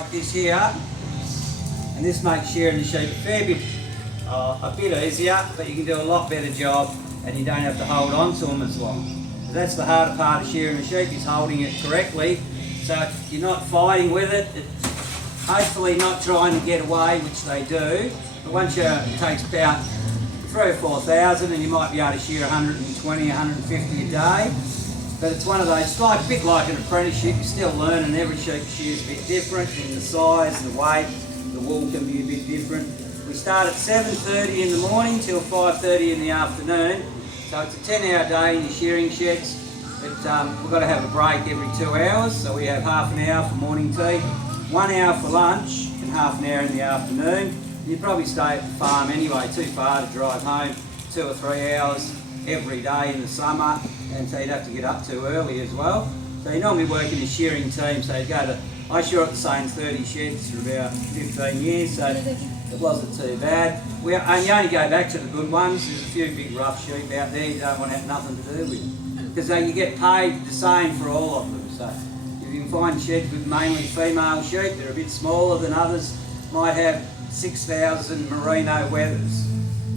Like this here, and this makes shearing the sheep a bit easier, but you can do a lot better job and you don't have to hold on to them as long. So that's the harder part of shearing a sheep, is holding it correctly, so you're not fighting with it. It's hopefully not trying to get away, which they do, but once it takes about 3,000 or 4,000 and you might be able to shear 120, 150 a day. But it's one of those, it's like, a bit like an apprenticeship, you're still learning. Every sheep shears a bit different in the size, the weight, the wool can be a bit different. We start at 7:30 in the morning till 5:30 in the afternoon, so it's a 10-hour day in your shearing sheds. But we've got to have a break every 2 hours, so we have half an hour for morning tea, 1 hour for lunch and half an hour in the afternoon. You'd probably stay at the farm anyway, too far to drive home 2 or 3 hours every day in the summer, and so you'd have to get up too early as well. So you normally work in a shearing team, so you go to, I shear at the same 30 sheds for about 15 years, so it wasn't too bad. And you only go back to the good ones. There's a few big rough sheep out there you don't want to have nothing to do with, because you get paid the same for all of them. So if you can find sheds with mainly female sheep, they're a bit smaller than others, might have 6,000 merino wethers,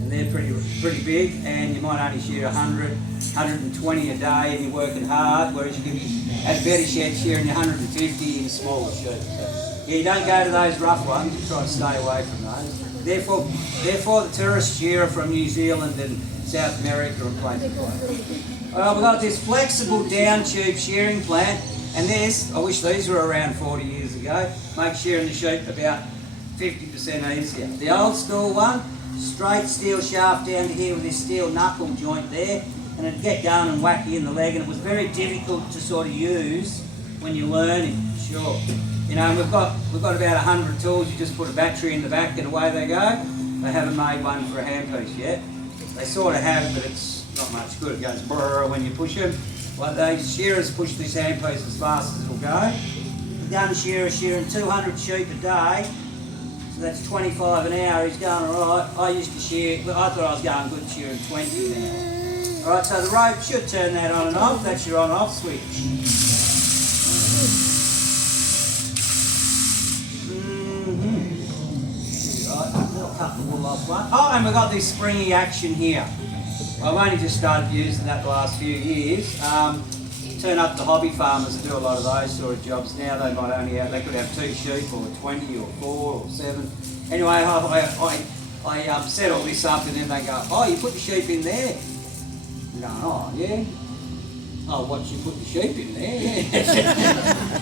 and they're pretty big, and you might only shear 100, 120 a day and you're working hard, whereas you can have better sheds shearing 150 in smaller sheep. So, yeah, you don't go to those rough ones, you try to stay away from those. Therefore the tourist shearer from New Zealand and South America and places like that. Well, we've got this flexible down tube shearing plant, and this, I wish these were around 40 years ago, makes shearing the sheep about 50% easier. The old school one, straight steel shaft down to here with this steel knuckle joint there, and it'd get going and whack you in the leg, and it was very difficult to sort of use when you're learning, sure. You know, we've got about 100 tools, you just put a battery in the back and away they go. They haven't made one for a handpiece yet. They sort of have, but it's not much good. It goes brrr when you push them. Like these shearers push this handpiece as fast as it'll go. The gun shearer shearing 200 sheep a day, so that's 25 an hour. He's going all right. I used to shear, I thought I was going good shearing 20 an hour. All right, so the rope should turn that on and off. That's your on-off switch. I'll cut the wool off one. Oh, and we've got this springy action here. I've only just started using that the last few years. Turn up the hobby farmers that do a lot of those sort of jobs now. They might only have, they could have 2 sheep or 20 or 4 or 7. Anyway, I set all this up, and then they go, oh, you put the sheep in there. I'm going, oh, yeah. Oh, what, you put the sheep in there?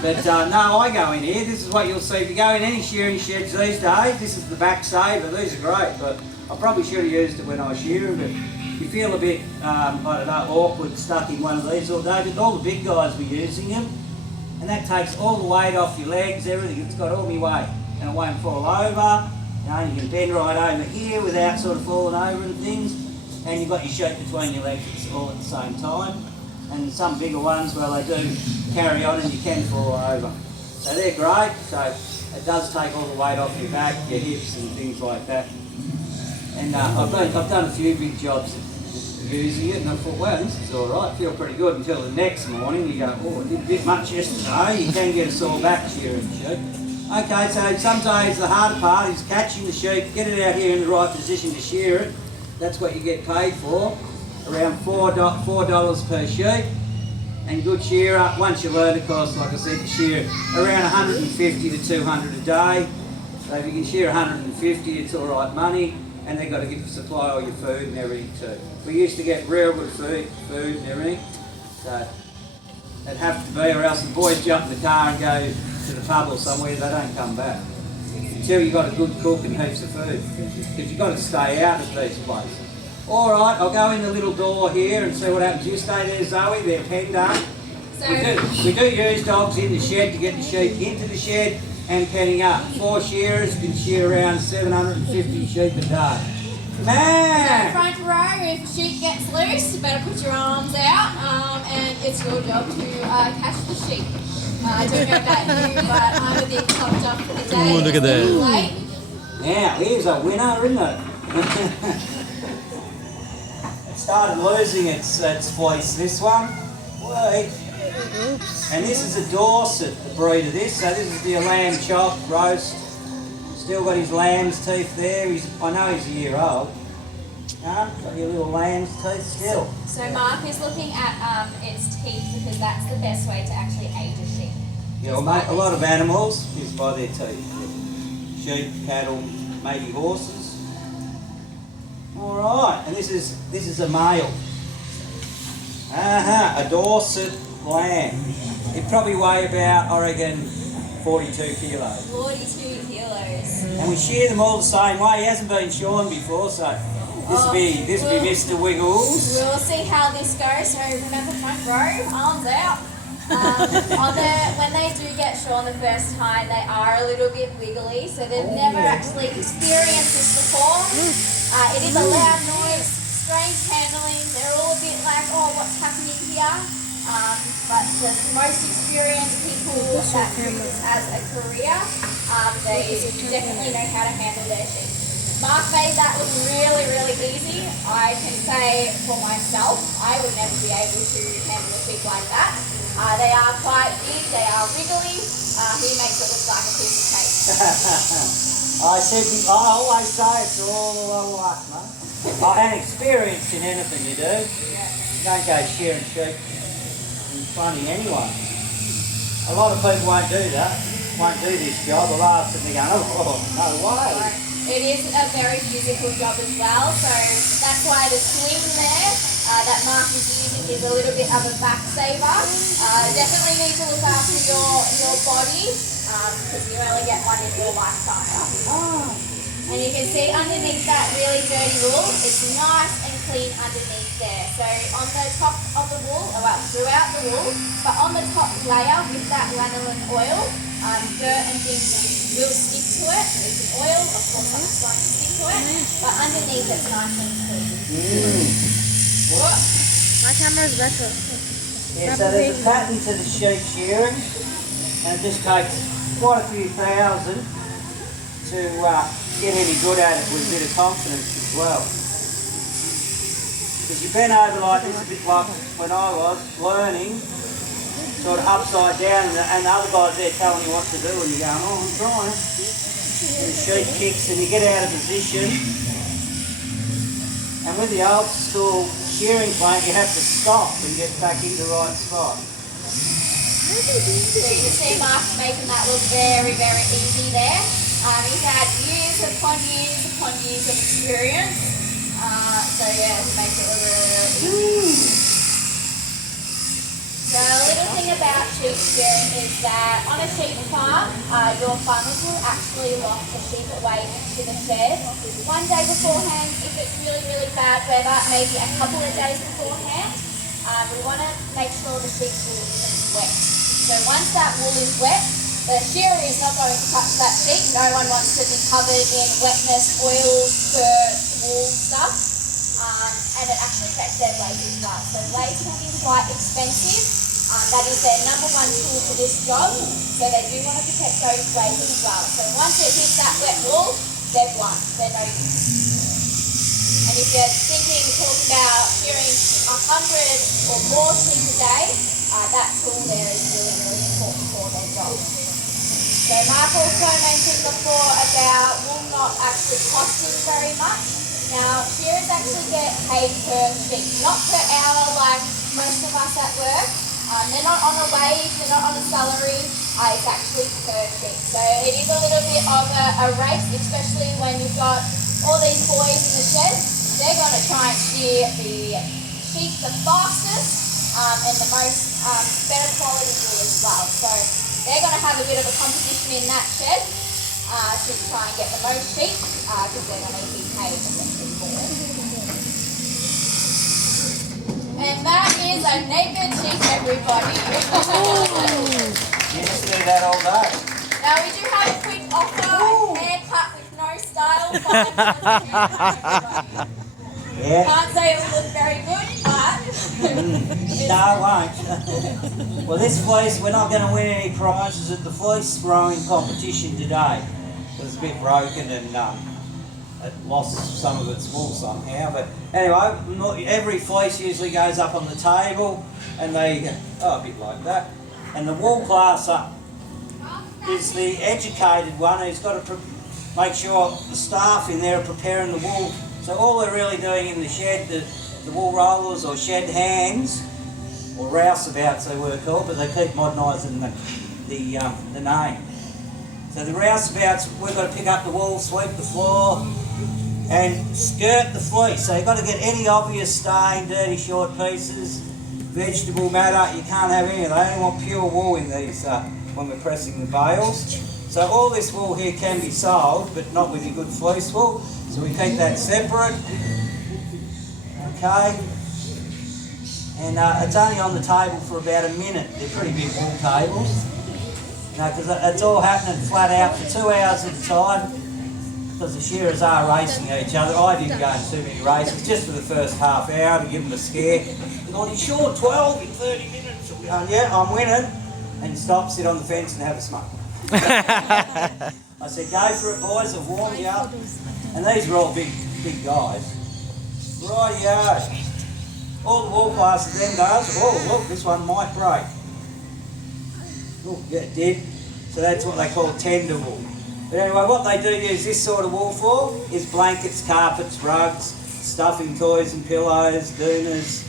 But no, I go in here. This is what you'll see. If you go in any shearing sheds these days, this is the back saver. These are great, but I probably should have used it when I was shearing, but you feel a bit, I don't know, awkward stuck in one of these all day, but all the big guys were using them, and that takes all the weight off your legs, everything. It's got all my weight, and it won't fall over. You know, you can bend right over here without sort of falling over and things, and you've got your sheep between your legs. It's all at the same time. And some bigger ones, well, they do carry on and you can fall over. So they're great. So it does take all the weight off your back, your hips and things like that. And I've done a few big jobs using it, and I thought, well, this is all right, feel pretty good, until the next morning you go, oh, I did a bit much yesterday. You can get a sore back shearing the sheep. Okay, so some days the harder part is catching the sheep, get it out here in the right position to shear it. That's what you get paid for. Around $4 per sheep, and good shearer, once you learn, of course, like I said, you shear around 150 to 200 a day. So if you can shear 150, it's all right money, and they've got to supply all your food and everything too. We used to get real good food and everything, so it'd have to be, or else the boys jump in the car and go to the pub or somewhere. They don't come back until you've got a good cook and heaps of food, because you've got to stay out of these places. All right, I'll go in the little door here and see what happens. You stay there, Zoe. They're penned up. We do use dogs in the shed to get the sheep into the shed and penning up. 4 shearers can shear around 750 sheep a day. Man! So front row, if a sheep gets loose, you better put your arms out, and it's your job to catch the sheep. I don't know about you, but I'm a big top job for the day. Oh, look at that. Late. Now, here's a winner, isn't it? Started losing its fleece, this one. Wait. And this is a Dorset, the breed of this. So this is the lamb chop, roast. Still got his lamb's teeth there. I know he's a year old. Got your little lamb's teeth still. So Mark is looking at its teeth because that's the best way to actually age a sheep. Yeah, well, mate, a lot of animals is by their teeth. Sheep, cattle, maybe horses. All right, and this is a male. A Dorset lamb. It probably weigh about, I reckon, 42 kilos. 42 kilos. And we shear them all the same way. He hasn't been shorn before, so this will be Mr. Wiggles. We'll see how this goes. So remember, front row, arms out. When they do get shorn the first time, they are a little bit wiggly, so they've never actually experienced this before. It is a loud noise, strange handling. They're all a bit like, oh, what's happening here? But the most experienced people that do this as a career, they definitely know how to handle their sheep. Mark made that look really, really easy. I can say for myself, I would never be able to handle a sheep like that. They are quite big, they are wiggly. He makes it look like a piece of cake. I always say it's all the way luck, mate. And experience in anything you do. You don't go shearing sheep in front of anyone. A lot of people won't do that, won't do this job. They'll ask and they're going, oh, no way. It is a very physical job as well, so that's why the swing there that Mark is using is a little bit of a back saver. Definitely need to look after your body because you only get one in your lifetime. And you can see underneath that really dirty wool, it's nice and clean underneath there. So on the top of the wool, throughout the wool, but on the top layer with that lanolin oil, dirt and things will stick to it. There's an oil, of course, that's going to stick to it, but underneath it's nice and clean. My camera's better. Yeah, so there's a pattern to the sheep shearing, and it just takes quite a few thousand to get any good at it with a bit of confidence as well. Because you bend over like this, a bit like when I was learning, sort of upside down, and the other guys there telling you what to do, and you're going, oh, I'm trying. And the sheep kicks, and you get out of position. And with the old school shearing plank, you have to stop and get back in the right spot. So you can see Mark's making that look very, very easy there. He's had years upon years of experience. So yeah, to make it look really, really easy. So a little thing about sheep shearing is that on a sheep farm, your farmers will actually lock the sheep away into the shed one day beforehand. If it's really, really bad weather, maybe a couple of days beforehand. We want to make sure the sheep's wool isn't wet. So once that wool is wet, the shearer is not going to touch that sheep. No one wants to be covered in wetness, oil, dirt, wool stuff. And it actually gets their blades as well. So blades can be quite expensive. That is their number one tool for this job. So they do want to protect those blades as well. So once it hits that wet wool, they're blunt. They're no use. And if you're talking about shearing 100 or more sheep a day, that tool there is really, really important for their job. So Mark also mentioned before about wool not actually costing very much. Now, shearers actually get paid per sheep, not per hour like most of us at work. They're not on a wage, they're not on a salary, it's actually per sheep. So it is a little bit of a race, especially when you've got all these boys in the shed. They're going to try and shear the sheep the fastest and the most better quality wool as well. So they're going to have a bit of a competition in that shed to try and get the most sheep because they're going to be paid essentially for it. And that is a naked sheep, everybody. You just do that all day. Now we do have a quick offer, haircut with no style. Yeah. Can't say it will look very good, but No, it won't. Well, this fleece, we're not going to win any prizes at the fleece throwing competition today. It's a bit broken and it lost some of its wool somehow. But anyway, every fleece usually goes up on the table, and they, a bit like that. And the wool classer is the educated one who's got to make sure the staff in there are preparing the wool. So all they're really doing in the shed, the wool rollers or shed hands, or rouseabouts they were called, but they keep modernising the name. So the rouseabouts, we've got to pick up the wool, sweep the floor, and skirt the fleece. So you've got to get any obvious stain, dirty short pieces, vegetable matter. You can't have any of that. They want pure wool in these when we're pressing the bales. So all this wool here can be sold, but not with your good fleece wool. So we keep that separate. Okay. And it's only on the table for about a minute. They're pretty big wool tables. Because it's all happening flat out for 2 hours at a time, because the shearers are racing each other. I didn't go in too many races, just for the first half hour to give them a scare. They're going, "You sure 12 in 30 minutes?" I'm going, "Yeah, I'm winning." And stop, sit on the fence and have a smoke. I said, "Go for it, boys, I've warned you up." And these are all big guys. Rightio. All the wool classes then goes, "Oh, look, this one might break." Oh, yeah, it did. So that's what they call tender wool. But anyway, what they do use this sort of wool for is blankets, carpets, rugs, stuffing toys and pillows, doonas,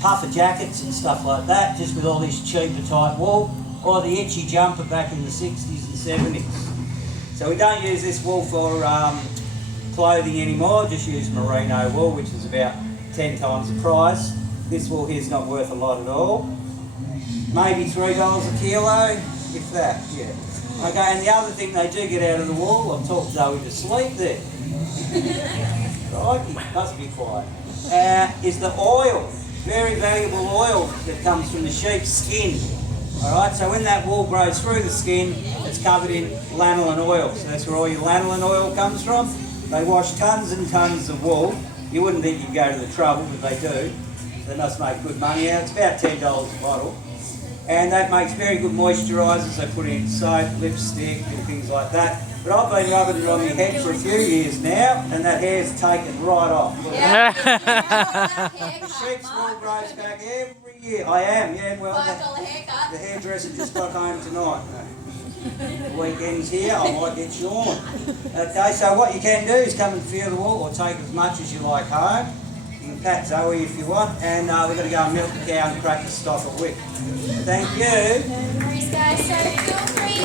puffer jackets and stuff like that, just with all this cheaper type wool, or the itchy jumper back in the 60s and 70s. So we don't use this wool for clothing anymore, just use merino wool, which is about 10 times the price. This wool here is not worth a lot at all. Maybe $3 a kilo, if that, yeah. Okay, and the other thing they do get out of the wool, I've talked Zoe to sleep there. Right, must be quiet. Is the oil, very valuable oil that comes from the sheep's skin. Alright, so when that wool grows through the skin, it's covered in lanolin oil. So that's where all your lanolin oil comes from. They wash tons and tons of wool. You wouldn't think you'd go to the trouble, but they do. They must make good money out. It's about $10 a bottle. And that makes very good moisturisers. They put in soap, lipstick and things like that. But I've been rubbing it on my head for a few years now, and that hair's taken right off. Yeah. Sheep's wool grows back every year. I am, yeah. Well, $5 haircut. the hairdresser just got home tonight. The weekend's here, I might get shorn. Okay, so what you can do is come and feel the wool, or take as much as you like home. You can pat Zoe if you want, and we're going to go and milk the cow and crack the stock of whip. Thank you. Thanks, guys. So cool.